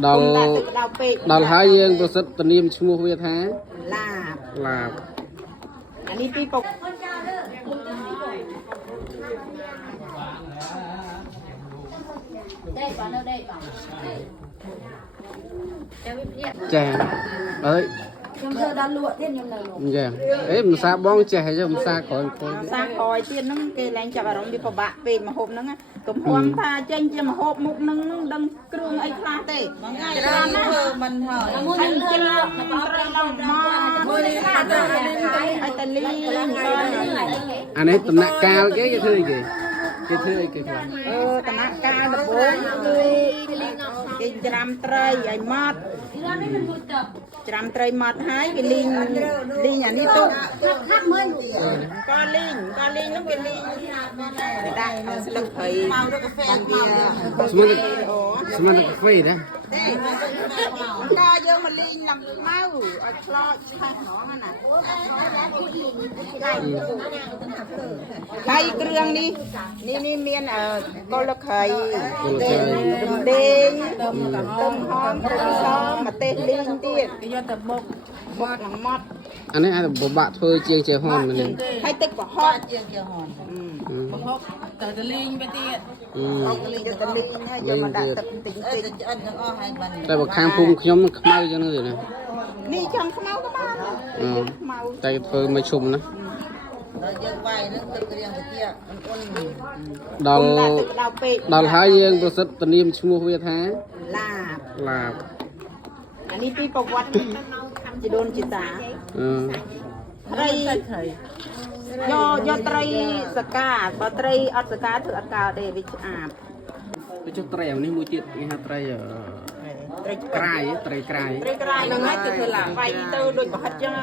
đào hai dương tôi rất tân niệm mua về thế làอันนี้ปีปกchè ơi dạ ấy mình xa bong chè chứ mình xa khỏi សាខយទៀតហ្នឹងគេឡើងចាប់អារម្មណ៍វាពិបាកពេកម្ហូបហ្នឹងកុំហួមថាចេញជាម្ហូបមុខហ្នឹងដឹងគ្រឿងអីខ្លះទេច្រើនណាស់មិនហើយហើយជ្រក់ត្រីឡងមកមួយនេះថាទៅហើយតលី anh ấy tầm nặng cao cái thứ gì cái thứ gì cái តំណាក់ការដំបូងគឺគេច្រាំត្រីឲ្យម៉ត់ច្រាំត្រីម៉ត់ហើយគេលីងអានេះទុកក៏លីងហ្នឹងគេលីងគេដាក់ស្លឹកព្រៃមកទៅកាហ្វេមក semuanya kafe dah ទេក៏យើងមកលីងឡើងមកឲ្យឆ្លោឆាស់ហ្មងណាហើយគ្រឿងនេះមានកូលខៃរំដេងទឹមហមប្រសម្ទេសលីងទៀតគេយកទៅបុកឡើងម៉ត់ anh ấy ai là bộ bạn thôi chiên chè hòn mà liền ហើយទឹកប្រហុកជាងហនប្រហុកតលីងទៅទៀតតលីងហើយយកមកដាក់ទឹកតិចឆ្អិនទាំងអស់ហើយបាន តែបើខាងភូមិខ្ញុំខ្មៅចឹងទៅណា នេះចង់ខ្មៅក៏បានខ្មៅ តែធ្វើមិនឈុំណា ដល់យើងវាយនឹងទឹករៀងតិចអ៊ុន ដល់ហើយយើងប្រសិទ្ធតនាមឈ្មោះវាថា ឡាបអានេះពីប្រវត្តិជីដូនជីតាត្រីយកត្រីសកាបើត្រីអត់សកាធ្វើអត់កើតទេវាឆ្អាប ទៅចុះត្រីនេះមួយទៀតគេហៅត្រីក្រៃត្រីក្រៃ ហ្នឹងហើយទៅធ្វើឡាវាយទៅដូចប្រហិតចឹង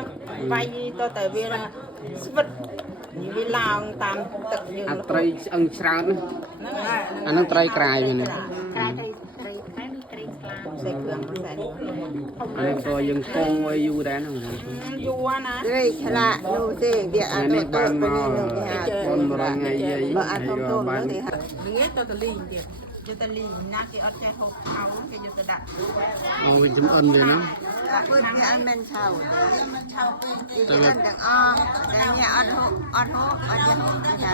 វាយទៅតែវាស្វិតវាឡើងតាមទឹកយើង អាត្រីឆ្អឹងច្រើនណាអានឹងត្រីក្រៃវិញ សេគ្រឿងផ្សេង អានេះក៏យើងកងឲ្យយូរដែរហ្នឹង យូរណាទេឆ្លាក់នោះទេវាអត់ នេះបានមកបងរងថ្ងៃយាយ បើអត់ធំៗនោះទេវាទៅតលីងទៀតយកតលីងណាគេអត់ចេះហូបខោគេយកទៅដាក់ អូវិញចំអិនវាណា ពើគេអត់មិនឆៅមិនឆៅពេកគេទាំងអស់តែអ្នកអត់ហូបអត់ចេះហូបចា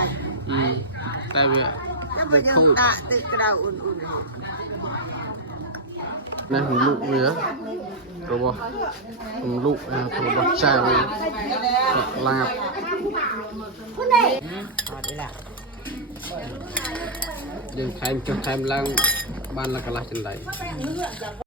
តែវា តែបើយើងដាក់ទឹកក្តៅអ៊ុនហូប នេះលុកវារបស់លុករបស់ចៅឡាប អត់ទេឡា យើងថែមចុះថែមឡើងបានលកន្លះចន្លៃ